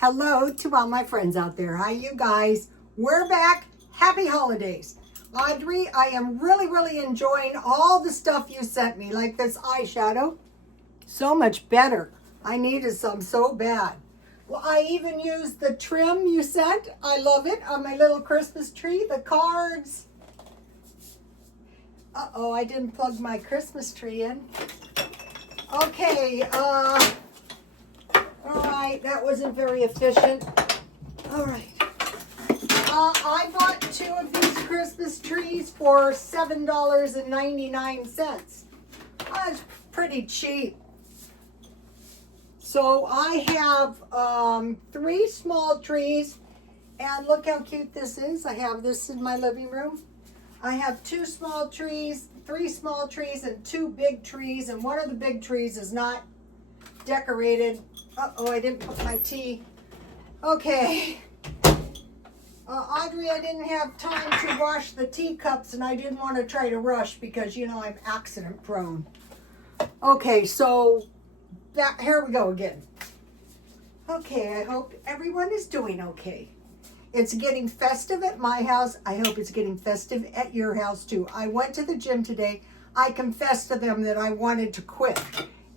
Hello to all my friends out there. Hi, you guys. We're back. Happy holidays. Audrey, I am really enjoying all the stuff you sent me, like this eyeshadow. So much better. I needed some so bad. Well, I even used the trim you sent. I love it on my little Christmas tree. The cards. Uh-oh, I didn't plug my Christmas tree in. Okay, all right, that wasn't very efficient. All right. I bought 2 of these Christmas trees for $7.99. That's pretty cheap. So I have 3 small trees, and look how cute this is. I have this in my living room. I have 2 small trees, 3 small trees, and 2 big trees, and one of the big trees is not decorated. Uh-oh, I didn't put my tea. Okay. Audrey, I didn't have time to wash the teacups, and I didn't want to try to rush because, you know, I'm accident prone. Okay, so here we go again. Okay, I hope everyone is doing okay. It's getting festive at my house. I hope it's getting festive at your house too. I went to the gym today. I confessed to them that I wanted to quit.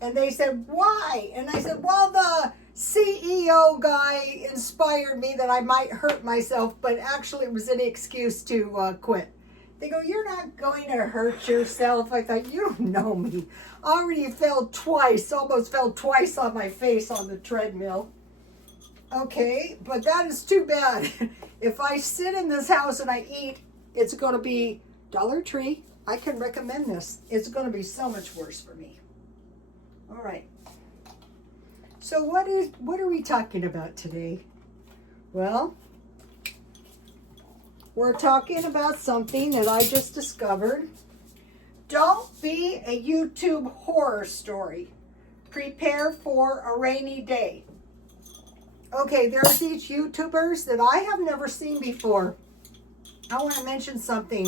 And they said, why? And I said, well, the CEO guy inspired me that I might hurt myself, but actually it was an excuse to quit. They go, you're not going to hurt yourself. I thought, you don't know me. I already fell twice, almost fell twice on my face on the treadmill. Okay, but that is too bad. If I sit in this house and I eat, it's going to be Dollar Tree. I can recommend this. It's going to be so much worse for me. All right. So what are we talking about today? Well, we're talking about something that I just discovered. Don't be a YouTube horror story. Prepare for a rainy day. Okay, there's these YouTubers that I have never seen before. I want to mention something.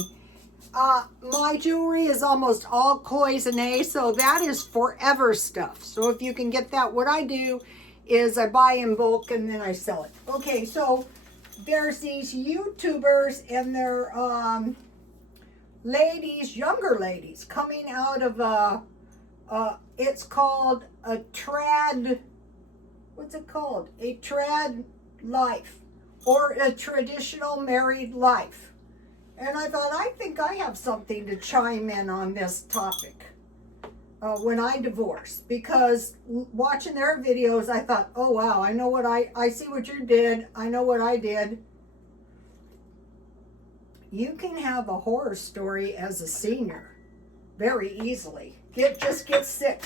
My jewelry is almost all cloisonne, so that is forever stuff. So if you can get that, what I do is I buy in bulk and then I sell it. Okay, so there's these YouTubers and they're ladies, younger ladies, coming out of it's called a trad, what's it called? A trad life or a traditional married life. And I thought, I think I have something to chime in on this topic when I divorced. Because watching their videos, I thought, oh wow, I know what I see what you did. I know what I did. You can have a horror story as a senior very easily. Just get sick.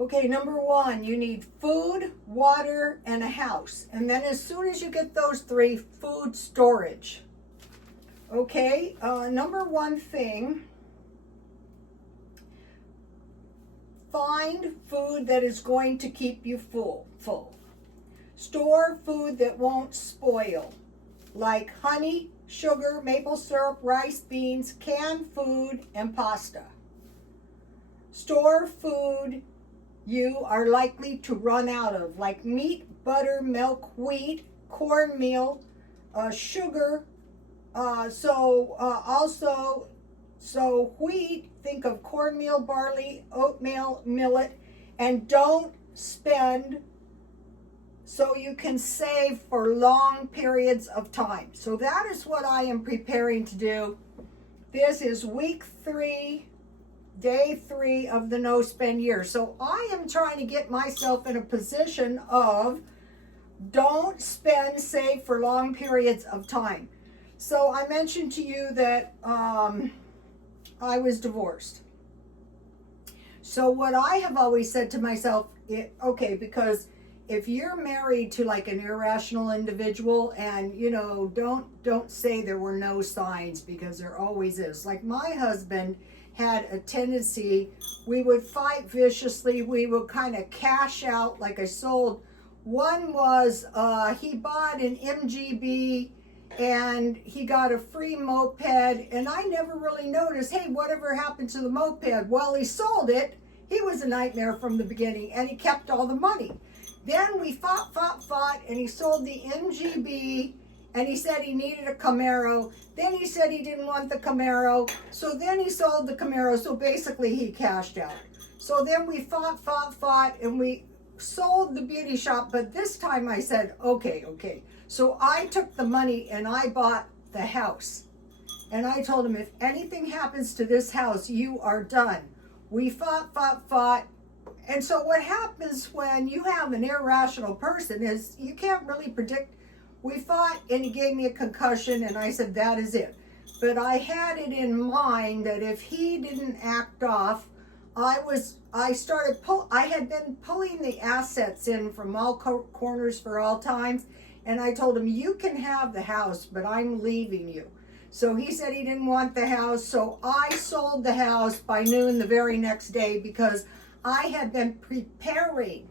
Okay, number 1, you need food, water, and a house. And then as soon as you get those 3, food storage. Okay, number 1 thing, find food that is going to keep you full. Store food that won't spoil, like honey, sugar, maple syrup, rice, beans, canned food, and pasta. Store food you are likely to run out of, like meat, butter, milk, wheat, cornmeal, sugar. So wheat, think of cornmeal, barley, oatmeal, millet, and don't spend so you can save for long periods of time. So that is what I am preparing to do. This is week 3, day 3 of the no spend year. So I am trying to get myself in a position of don't spend, save for long periods of time. So I mentioned to you that I was divorced. So what I have always said to myself, okay, because if you're married to like an irrational individual, and you know, don't say there were no signs, because there always is. Like my husband had a tendency, we would fight viciously, we would kind of cash out, like I sold. One was he bought an MGB and he got a free moped, and I never really noticed, hey, whatever happened to the moped? Well, he sold it. He was a nightmare from the beginning, and he kept all the money. Then we fought, and he sold the MGB, and he said he needed a Camaro. Then he said he didn't want the Camaro, so then he sold the Camaro, so basically he cashed out. So then we fought, and we sold the beauty shop, but this time I said, okay. So I took the money and I bought the house. And I told him, if anything happens to this house, you are done. We fought. And so what happens when you have an irrational person is you can't really predict. We fought and he gave me a concussion and I said, that is it. But I had it in mind that if he didn't act off, I had been pulling the assets in from all corners for all times. And I told him, you can have the house, but I'm leaving you. So he said he didn't want the house. So I sold the house by noon the very next day because I had been preparing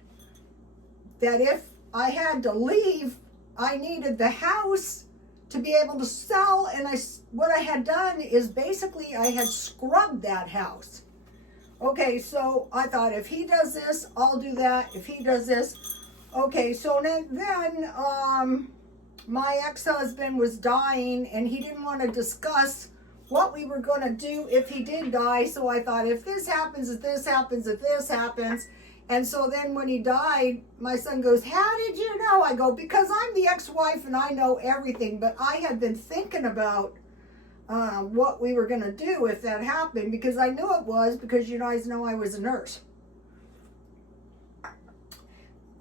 that if I had to leave, I needed the house to be able to sell. And what I had done is basically I had scrubbed that house. Okay, so I thought if he does this, I'll do that. If he does this, okay. So then my ex-husband was dying and he didn't want to discuss what we were going to do if he did die. So I thought, if this happens, if this happens, if this happens. And so then when he died, my son goes, how did you know? I go, because I'm the ex-wife and I know everything. But I had been thinking about what we were going to do if that happened, because I knew it was, because you guys know I was a nurse.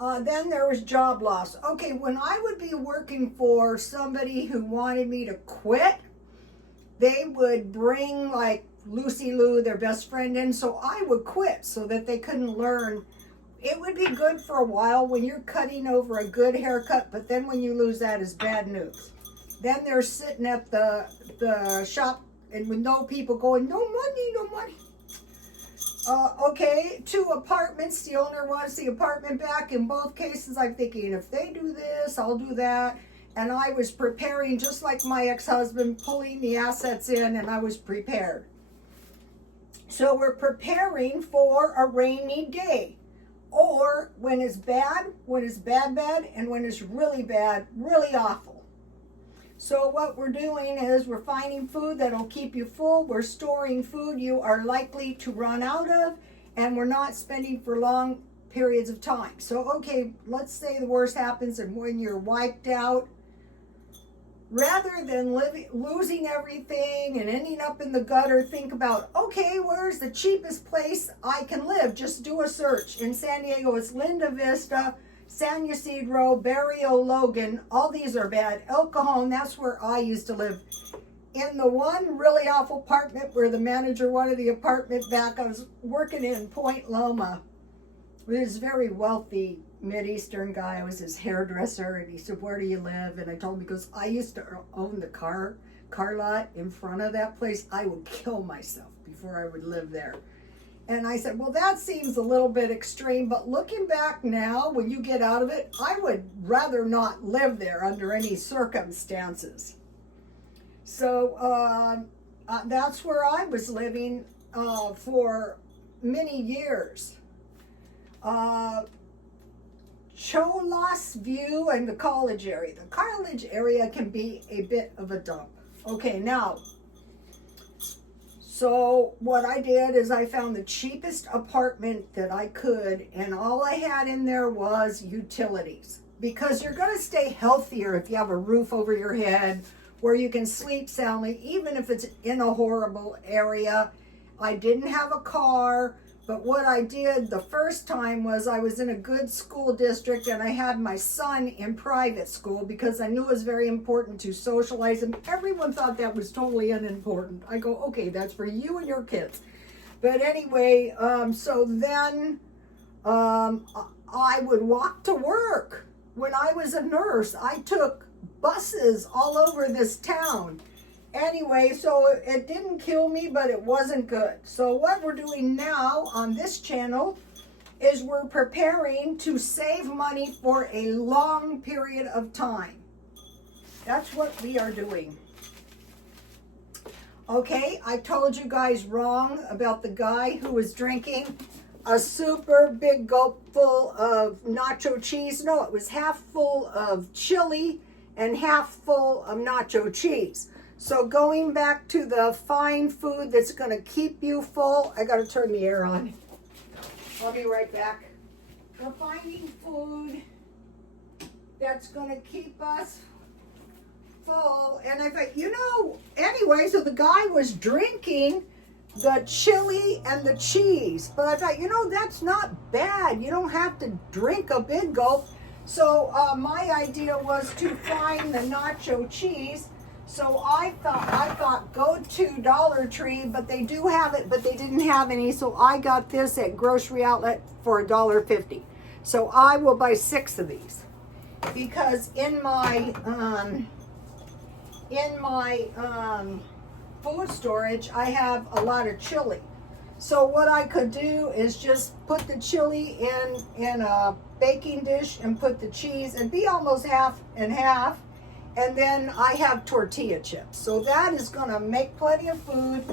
Then there was job loss. Okay, when I would be working for somebody who wanted me to quit, they would bring like Lucy Lou, their best friend, in, so I would quit so that they couldn't learn. It would be good for a while when you're cutting over a good haircut, but then when you lose that is bad news. Then they're sitting at the shop and with no people going, no money. Okay, 2 apartments. The owner wants the apartment back. In both cases, I'm thinking, if they do this, I'll do that. And I was preparing, just like my ex-husband, pulling the assets in, and I was prepared. So we're preparing for a rainy day, or when it's bad, and when it's really bad, really awful. So what we're doing is we're finding food that'll keep you full. We're storing food you are likely to run out of, and we're not spending for long periods of time. So, okay, let's say the worst happens and when you're wiped out, rather than losing everything and ending up in the gutter, think about, okay, where's the cheapest place I can live? Just do a search. In San Diego, it's Linda Vista, San Ysidro, Barrio Logan. All these are bad. El Cajon, that's where I used to live. In the one really awful apartment where the manager wanted the apartment back, I was working in Point Loma with this very wealthy Mideastern guy. I was his hairdresser, and he said, where do you live? And I told him, because I used to own the car lot in front of that place. I would kill myself before I would live there. And I said, well, that seems a little bit extreme, but looking back now, when you get out of it, I would rather not live there under any circumstances. So that's where I was living for many years. Cholas View and the college area. The college area can be a bit of a dump. Okay, now, so what I did is I found the cheapest apartment that I could, and all I had in there was utilities. Because you're going to stay healthier if you have a roof over your head where you can sleep soundly, even if it's in a horrible area. I didn't have a car, but what I did the first time was I was in a good school district, and I had my son in private school because I knew it was very important to socialize him. Everyone thought that was totally unimportant. I go, okay, that's for you and your kids. But anyway, so then I would walk to work. When I was a nurse, I took buses all over this town. Anyway, so it didn't kill me, but it wasn't good. So what we're doing now on this channel is we're preparing to save money for a long period of time. That's what we are doing. Okay, I told you guys wrong about the guy who was drinking. a super big gulp full of nacho cheese. No, it was half full of chili and half full of nacho cheese. So going back to the fine food that's going to keep you full, I got to turn the air on. I'll be right back. We're finding food that's going to keep us full. And I thought, you know, anyway, so the guy was drinking the chili and the cheese. But I thought, you know, that's not bad. You don't have to drink a big gulp. So my idea was to find the nacho cheese. So I thought go to Dollar Tree, but they do have it, but they didn't have any. So I got this at Grocery Outlet for $1.50. So I will buy 6 of these because in my food storage, I have a lot of chili. So what I could do is just put the chili in a baking dish and put the cheese and be almost half and half. And then I have tortilla chips. So that is going to make plenty of food.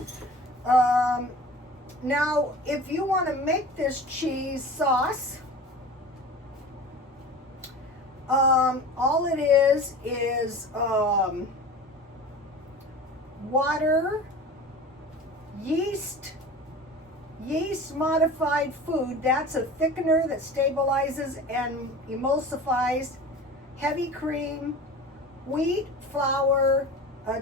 Now, if you want to make this cheese sauce, all it is water, yeast modified food. That's a thickener that stabilizes and emulsifies, heavy cream, wheat, flour,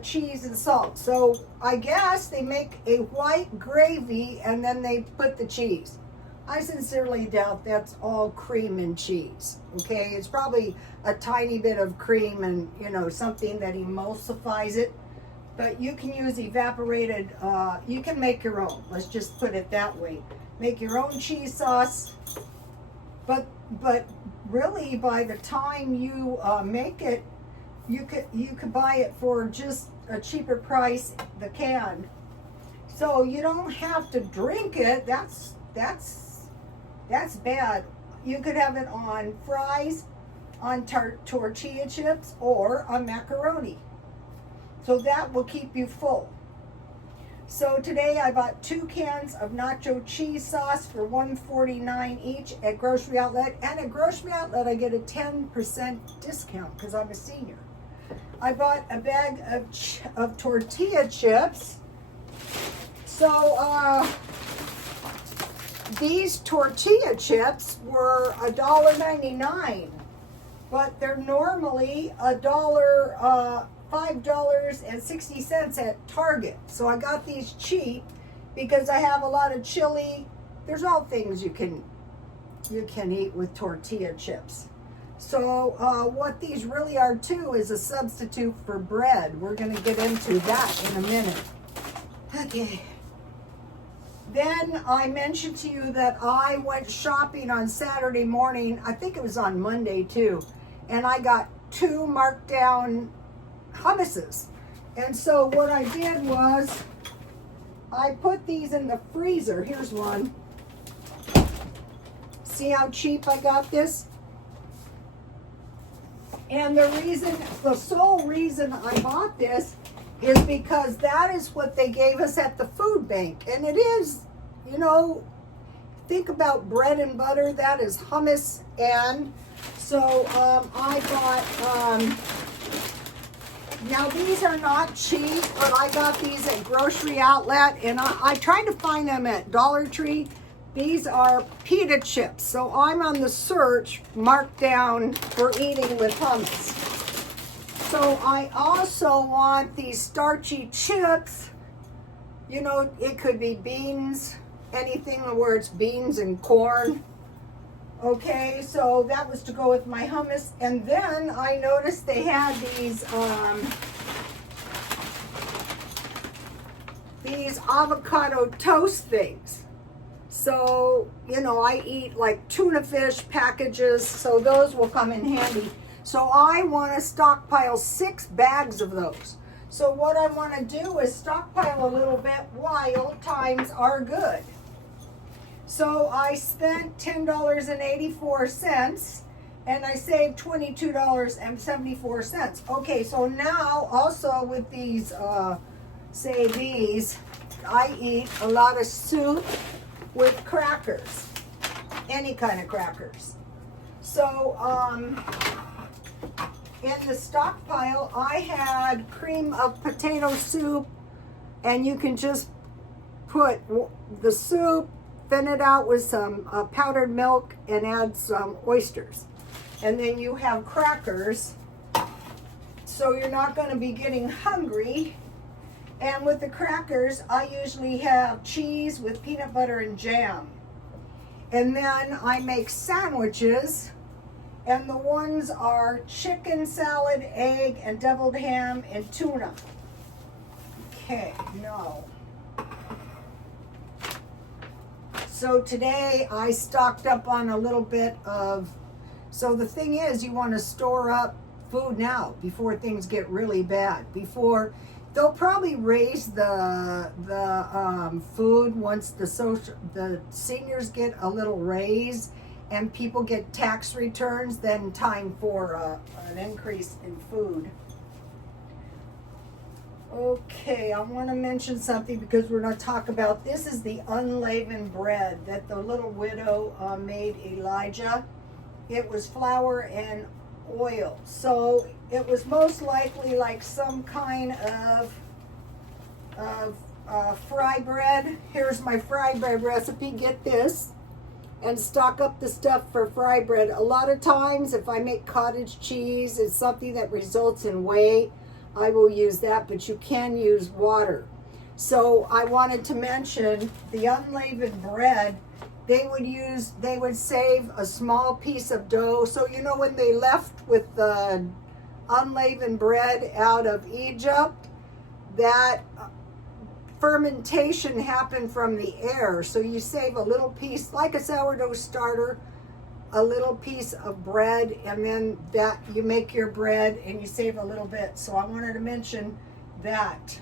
cheese, and salt. So I guess they make a white gravy and then they put the cheese. I sincerely doubt that's all cream and cheese. Okay, it's probably a tiny bit of cream and, you know, something that emulsifies it. But you can use evaporated, you can make your own. Let's just put it that way. Make your own cheese sauce. But really, by the time you make it, you could buy it for just a cheaper price, the can. So you don't have to drink it. That's bad. You could have it on fries, on tortilla chips, or on macaroni. So that will keep you full. So today I bought 2 cans of nacho cheese sauce for $1.49 each at Grocery Outlet. And at Grocery Outlet I get a 10% discount because I'm a senior. I bought a bag of tortilla chips. So these tortilla chips were $1.99, but they're normally $5.60 at Target. So I got these cheap because I have a lot of chili. There's all things you can eat with tortilla chips. So what these really are too is a substitute for bread. We're going to get into that in a minute. Okay. Then I mentioned to you that I went shopping on Saturday morning. I think it was on Monday too. And I got 2 marked down hummuses. And so what I did was I put these in the freezer. Here's one. See how cheap I got this? And the sole reason I bought this is because that is what they gave us at the food bank. And it is, you know, think about bread and butter, that is hummus. And so I bought, now these are not cheap, but I got these at Grocery Outlet, and I tried to find them at Dollar Tree. These are pita chips, so I'm on the search, marked down for eating with hummus. So I also want these starchy chips. You know, it could be beans, anything where it's beans and corn. Okay, so that was to go with my hummus. And then I noticed they had these avocado toast things. So, you know, I eat like tuna fish packages, so those will come in handy. So I want to stockpile 6 bags of those. So what I want to do is stockpile a little bit while times are good. So I spent $10.84 and I saved $22.74. Okay, so now also with these, I eat a lot of soup with crackers. any kind of crackers. So in the stockpile, I had cream of potato soup, and you can just put the soup, thin it out with some powdered milk, and add some oysters. And then you have crackers, so you're not going to be getting hungry. And with the crackers, I usually have cheese with peanut butter and jam. And then I make sandwiches, and the ones are chicken salad, egg, and deviled ham, and tuna. Okay, no. So today I stocked up on a little bit of, so the thing is, you want to store up food now before things get really bad. Before, they'll probably raise the food once the seniors get a little raise and people get tax returns, then time for an increase in food. Okay, I want to mention something because we're going to talk about, this is the unleavened bread that the little widow made Elijah. It was flour and oil. So it was most likely like some kind of fry bread. Here's my fry bread recipe. Get this and stock up the stuff for fry bread. A lot of times if I make cottage cheese, it's something that results in whey, I will use that, but you can use water. So I wanted to mention the unleavened bread. They would save a small piece of dough. So you know when they left with the unleavened bread out of Egypt, that fermentation happened from the air. So you save a little piece, like a sourdough starter, a little piece of bread, and then that you make your bread and you save a little bit. So I wanted to mention that.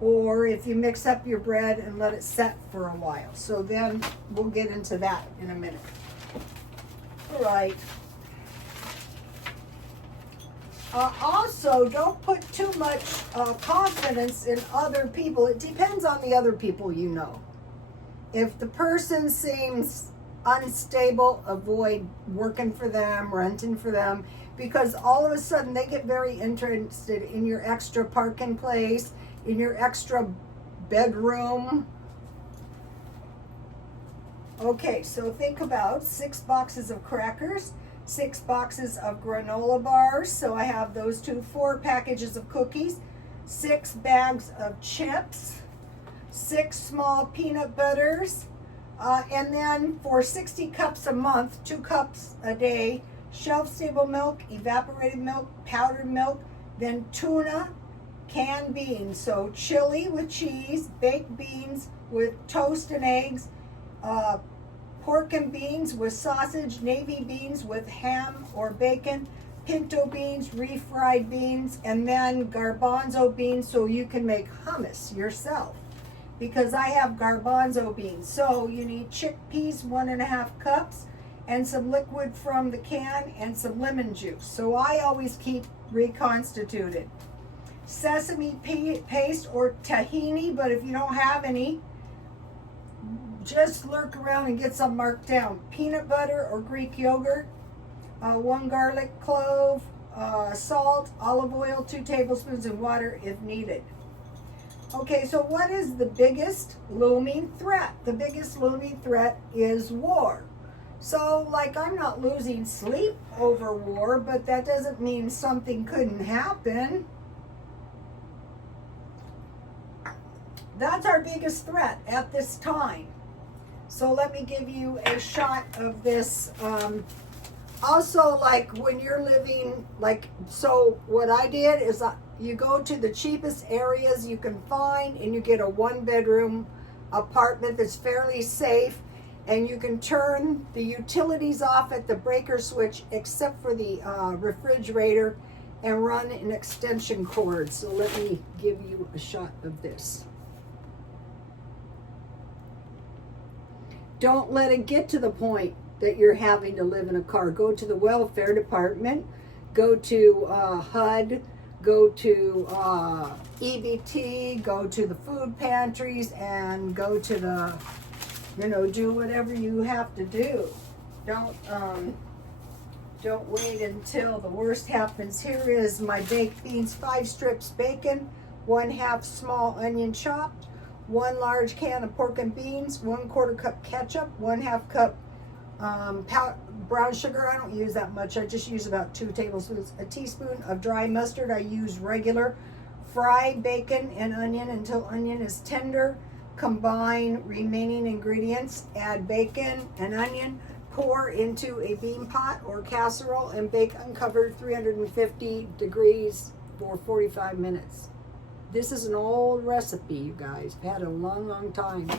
Or if you mix up your bread and let it set for a while. So then we'll get into that in a minute. All right. Also, don't put too much confidence in other people. It depends on the other people you know. If the person seems unstable, avoid working for them, renting for them, because all of a sudden they get very interested in your extra parking place, in your extra bedroom. Okay, so think about 6 boxes of crackers, 6 boxes of granola bars, so I have those two, 4 packages of cookies, 6 bags of chips, 6 small peanut butters, and then for 60 cups a month, 2 cups a day, shelf-stable milk, evaporated milk, powdered milk, then tuna, canned beans, so chili with cheese, baked beans with toast and eggs, pork and beans with sausage, navy beans with ham or bacon, pinto beans, refried beans, and then garbanzo beans so you can make hummus yourself. Because I have garbanzo beans. So you need chickpeas, 1.5 cups, and some liquid from the can, and some lemon juice. So I always keep reconstituted. Sesame paste or tahini, but if you don't have any, just lurk around and get some marked down. Peanut butter or Greek yogurt, 1 garlic clove, salt, olive oil, 2 tablespoons, and water if needed. Okay, so what is the biggest looming threat? The biggest looming threat is war. So, like, I'm not losing sleep over war, but that doesn't mean something couldn't happen. That's our biggest threat at this time. So let me give you a shot of this. Also, like when you're living, like, so what I did is you go to the cheapest areas you can find and you get a 1-bedroom apartment that's fairly safe, and you can turn the utilities off at the breaker switch except for the refrigerator and run an extension cord. So let me give you a shot of this. Don't let it get to the point that you're having to live in a car. Go to the welfare department, go to HUD, go to EBT, go to the food pantries, and go to the You know, do whatever you have to do. Don't wait until the worst happens. Here is my baked beans: 5 strips bacon, 1/2 small onion chopped, 1 large can of pork and beans, 1/4 cup ketchup, 1/2 cup brown sugar. I don't use that much. I just use about 2 tablespoons. A teaspoon of dry mustard. I use regular. Fry bacon and onion until onion is tender. Combine remaining ingredients. Add bacon and onion. Pour into a bean pot or casserole and bake uncovered 350 degrees for 45 minutes. This is an old recipe, you guys. I've had it a long, long time.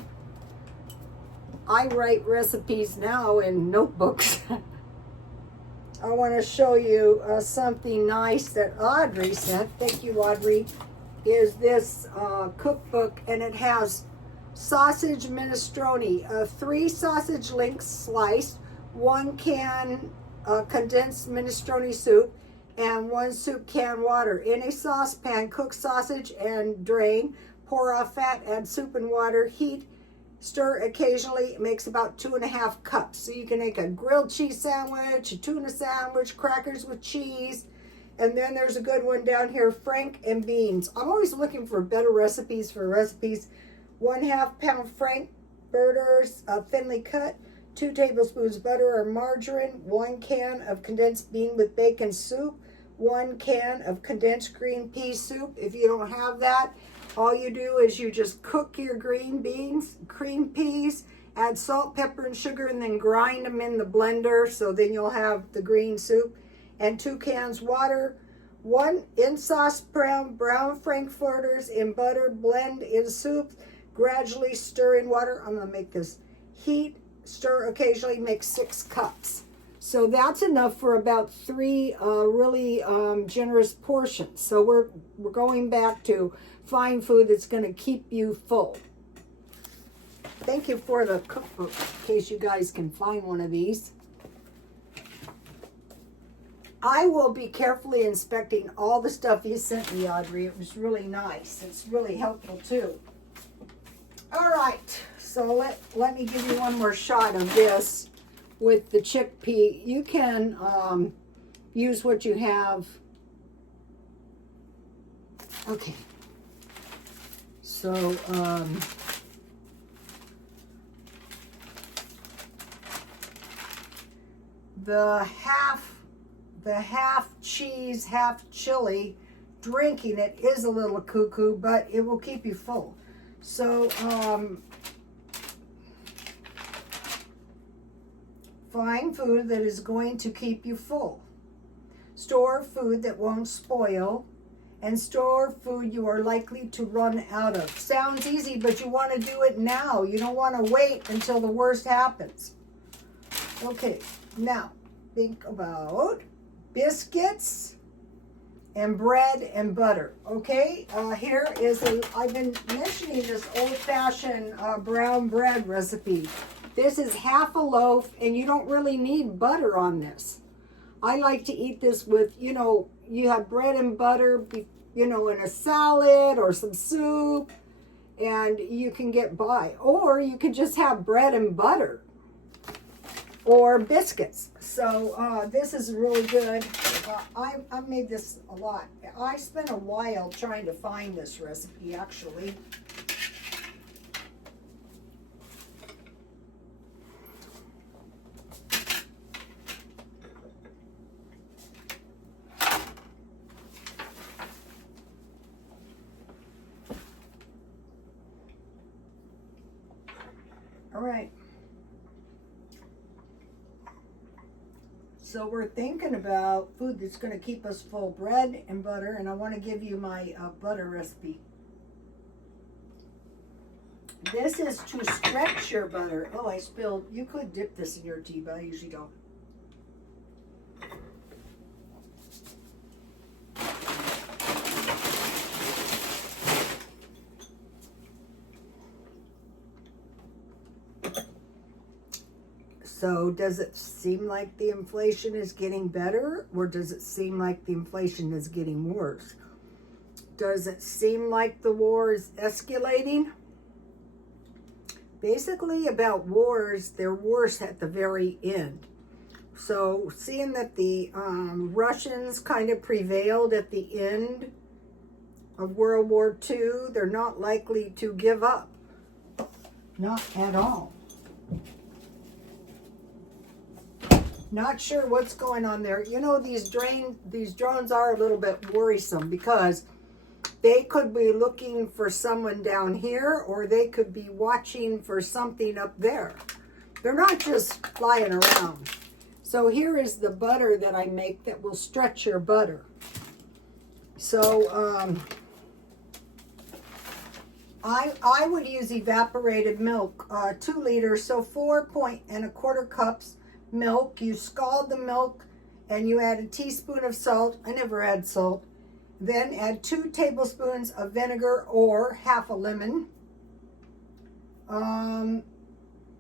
I write recipes now in notebooks. I want to show you something nice that Audrey sent. Thank you, Audrey. Is this cookbook, and it has sausage minestrone, 3 sausage links sliced, 1 can condensed minestrone soup, and 1 soup can water. In a saucepan, cook sausage and drain. Pour off fat, add soup and water, heat, stir occasionally. It makes about 2.5 cups. So you can make a grilled cheese sandwich, a tuna sandwich, crackers with cheese. And then there's a good one down here, frank and beans. I'm always looking for better recipes for recipes. 1/2 pound frank burgers, thinly cut, 2 tablespoons butter or margarine, 1 can of condensed bean with bacon soup, 1 can of condensed green pea soup. If you don't have that, all you do is you just cook your green beans, cream peas, add salt, pepper, and sugar, and then grind them in the blender, so then you'll have the green soup. And 2 cans water, 1 in sauce brown frankfurters in butter, blend in soup, gradually stir in water. I'm gonna make this. Heat, stir occasionally, make 6 cups. So that's enough for about 3 really generous portions. So we're going back to find food that's gonna keep you full. Thank you for the cookbook, in case you guys can find one of these. I will be carefully inspecting all the stuff you sent me, Audrey. It was really nice. It's really helpful too. All right, so let me give you one more shot of this with the chickpea. You can use what you have. Okay. So, the half cheese, half chili, drinking it is a little cuckoo, but it will keep you full. So, find food that is going to keep you full. Store food that won't spoil, and store food you are likely to run out of. Sounds easy, but you want to do it now. You don't want to wait until the worst happens. Okay, now think about biscuits and bread and butter. Okay, here is I've been mentioning this old-fashioned brown bread recipe. This is half a loaf, and you don't really need butter on this. I like to eat this with, you have bread and butter, in a salad or some soup, and you can get by. Or you could just have bread and butter or biscuits. So this is really good. I've made this a lot. I spent a while trying to find this recipe, actually. All right. So we're thinking about food that's going to keep us full, bread and butter, and I want to give you my butter recipe. This is to stretch your butter. Oh, I spilled. You could dip this in your tea, but I usually don't. So does it seem like the inflation is getting better, or does it seem like the inflation is getting worse? Does it seem like the war is escalating? basically about wars. They're worse at the very end. So seeing that the Russians kind of prevailed at the end of World War II, they're not likely to give up. Not at all. Not sure what's going on there. You know, these drones are a little bit worrisome because they could be looking for someone down here, or they could be watching for something up there. They're not just flying around. So here is the butter that I make that will stretch your butter. So I would use evaporated milk, 2 liters, so 4.25 cups milk. You scald the milk and you add a teaspoon of salt. I never add salt. Then add 2 tablespoons of vinegar or half a lemon.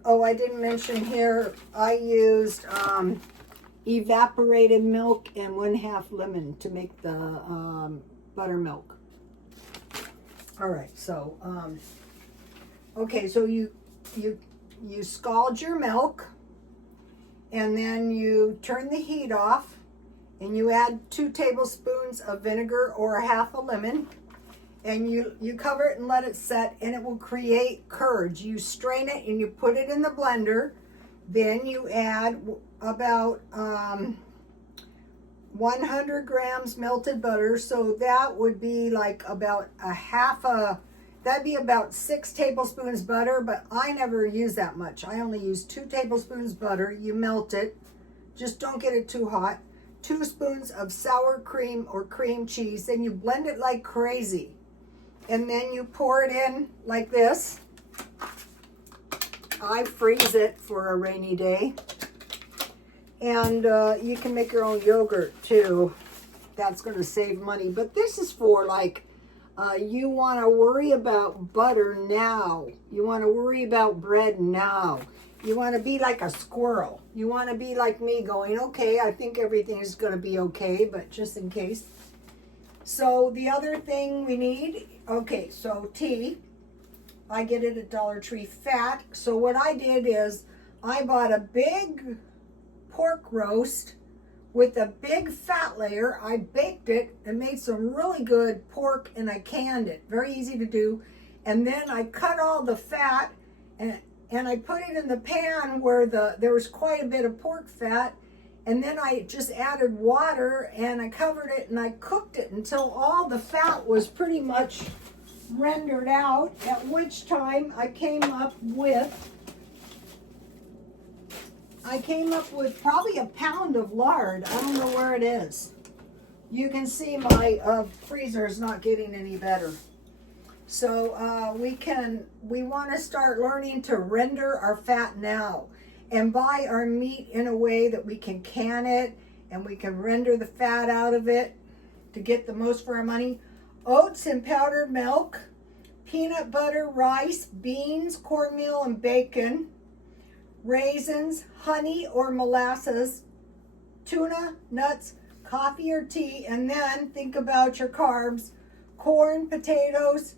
Oh, I didn't mention here, I used evaporated milk and 1/2 lemon to make the buttermilk. All right, so, okay, so you scald your milk, and then you turn the heat off, and you add 2 tablespoons of vinegar or half a lemon, and you cover it and let it set, and it will create curd. You strain it and you put it in the blender. Then you add about 100 grams melted butter, so that would be like about that'd be about 6 tablespoons butter, but I never use that much. I only use 2 tablespoons butter. You melt it, just don't get it too hot. 2 spoons of sour cream or cream cheese, then you blend it like crazy. And then you pour it in like this. I freeze it for a rainy day. And you can make your own yogurt too. That's going to save money. But this is for like, you want to worry about butter now. You want to worry about bread now. You want to be like a squirrel. You want to be like me going, okay, I think everything is going to be okay, but just in case. So the other thing we need, okay, so tea. I get it at Dollar Tree. Fat. So what I did is I bought a big pork roast with a big fat layer. I baked it and made some really good pork, and I canned it. Very easy to do. And then I cut all the fat and I put it in the pan where there was quite a bit of pork fat, and then I just added water and I covered it and I cooked it until all the fat was pretty much rendered out, at which time I came up with probably a pound of lard. I don't know where it is. You can see my freezer is not getting any better. So we want to start learning to render our fat now and buy our meat in a way that we can can it and we can render the fat out of it to get the most for our money. Oats and powdered milk, peanut butter, rice, beans, cornmeal, and bacon, raisins, honey or molasses, tuna, nuts, coffee or tea, and then think about your carbs: corn, potatoes,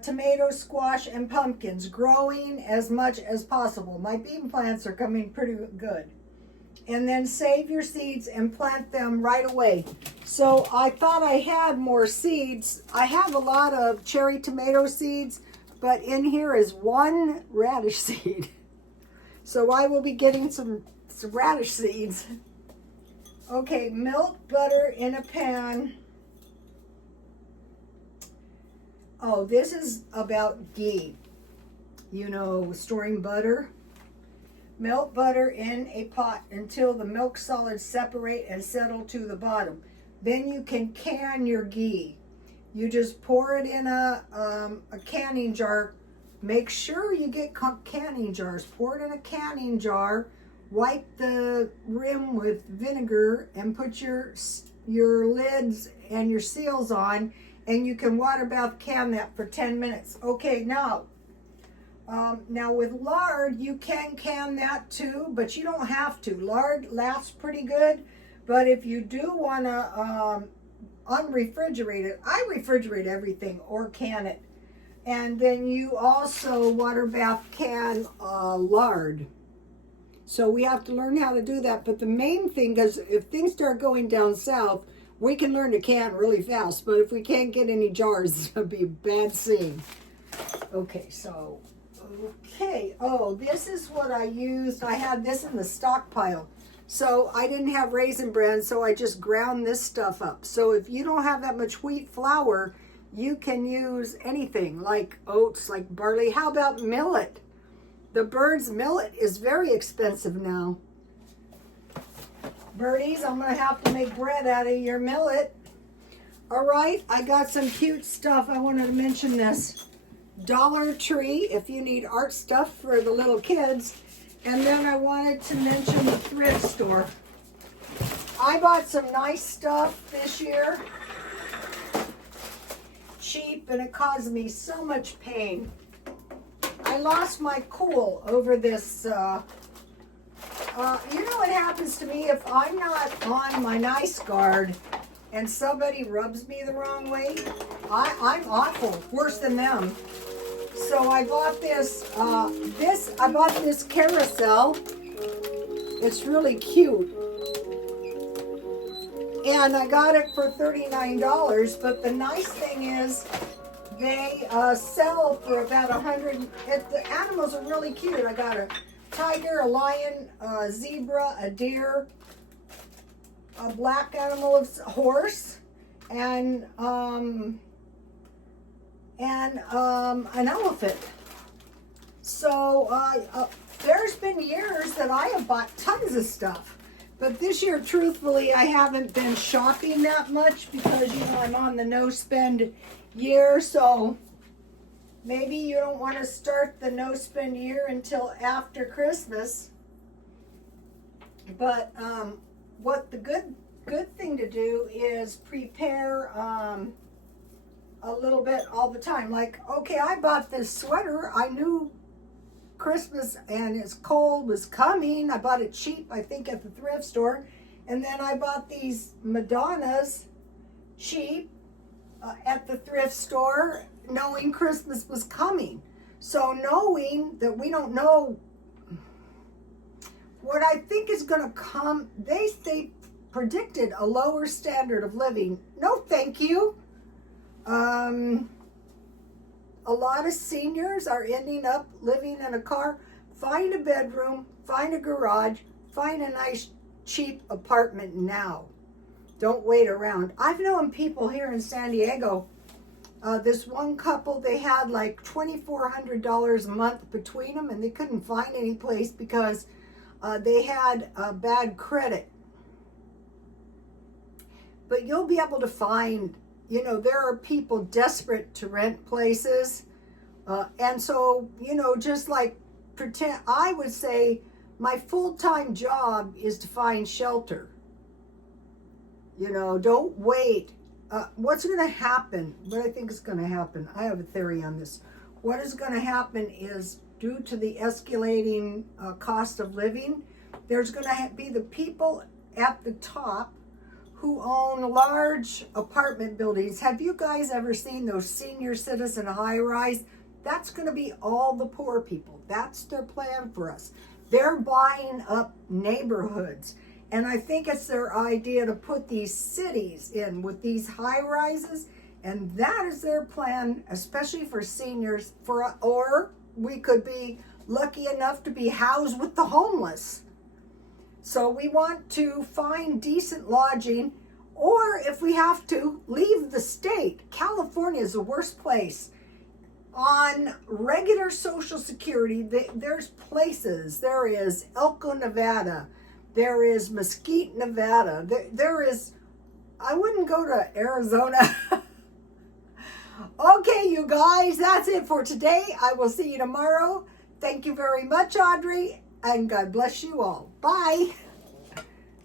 tomatoes, squash, and pumpkins, growing as much as possible. My bean plants are coming pretty good. And then save your seeds and plant them right away. So I thought I had more seeds. I have a lot of cherry tomato seeds, but in here is 1 radish seed. So I will be getting some radish seeds. Okay, melt butter in a pan. Oh, this is about ghee. You know, storing butter. Melt butter in a pot until the milk solids separate and settle to the bottom. Then you can can your ghee. You just pour it in a canning jar. Make sure you get canning jars. Pour it in a canning jar. Wipe the rim with vinegar and put your lids and your seals on, and you can water bath can that for 10 minutes. Okay, now with lard, you can that too, but you don't have to. Lard lasts pretty good, but if you do want to unrefrigerate it, I refrigerate everything or can it. And then you also water bath can lard. So we have to learn how to do that. But the main thing is, if things start going down south, we can learn to can really fast. But if we can't get any jars, it's going to be a bad scene. Okay, so, okay. Oh, this is what I used. I had this in the stockpile. So I didn't have Raisin Bran, so I just ground this stuff up. So if you don't have that much wheat flour, you can use anything like oats, like barley. How about millet? The Bird's millet is very expensive now. Birdies, I'm going to have to make bread out of your millet. All right, I got some cute stuff. I wanted to mention this. Dollar Tree, if you need art stuff for the little kids. And then I wanted to mention the thrift store. I bought some nice stuff this year. Cheap, and it caused me so much pain. I lost my cool over this. You know what happens to me if I'm not on my nice guard and somebody rubs me the wrong way? I'm awful, worse than them. So I bought this. I bought this carousel. It's really cute. And I got it for $39, but the nice thing is they sell for about $100. The animals are really cute. I got a tiger, a lion, a zebra, a deer, a black animal, a horse, and an elephant. So there's been years that I have bought tons of stuff. But this year, truthfully, I haven't been shopping that much because, you know, I'm on the no-spend year. So maybe you don't want to start the no-spend year until after Christmas. But what the good thing to do is prepare a little bit all the time. Like, okay, I bought this sweater. I knew Christmas and it's cold was coming. I bought it cheap, I think, at the thrift store. And then I bought these Madonnas cheap at the thrift store, knowing Christmas was coming. So knowing that we don't know what I think is going to come, they predicted a lower standard of living. No, thank you. A lot of seniors are ending up living in a car. Find a bedroom, find a garage, find a nice cheap apartment now. Don't wait around. I've known people here in San Diego. This one couple, they had like $2,400 a month between them, and they couldn't find any place because they had bad credit. But you'll be able to find, you know, there are people desperate to rent places. And so, you know, just like pretend, I would say my full-time job is to find shelter. You know, don't wait. What's going to happen, what I think is going to happen, I have a theory on this. What is going to happen is, due to the escalating cost of living, there's going to be the people at the top who own large apartment buildings. Have you guys ever seen those senior citizen high-rise? That's going to be all the poor people. That's their plan for us. They're buying up neighborhoods. And I think it's their idea to put these cities in with these high-rises. And that is their plan, especially for seniors. Or we could be lucky enough to be housed with the homeless. So we want to find decent lodging, or if we have to, leave the state. California is the worst place. On regular Social Security, there's places. There is Elko, Nevada. There is Mesquite, Nevada. There is, I wouldn't go to Arizona. Okay, you guys, that's it for today. I will see you tomorrow. Thank you very much, Audrey, and God bless you all. Bye.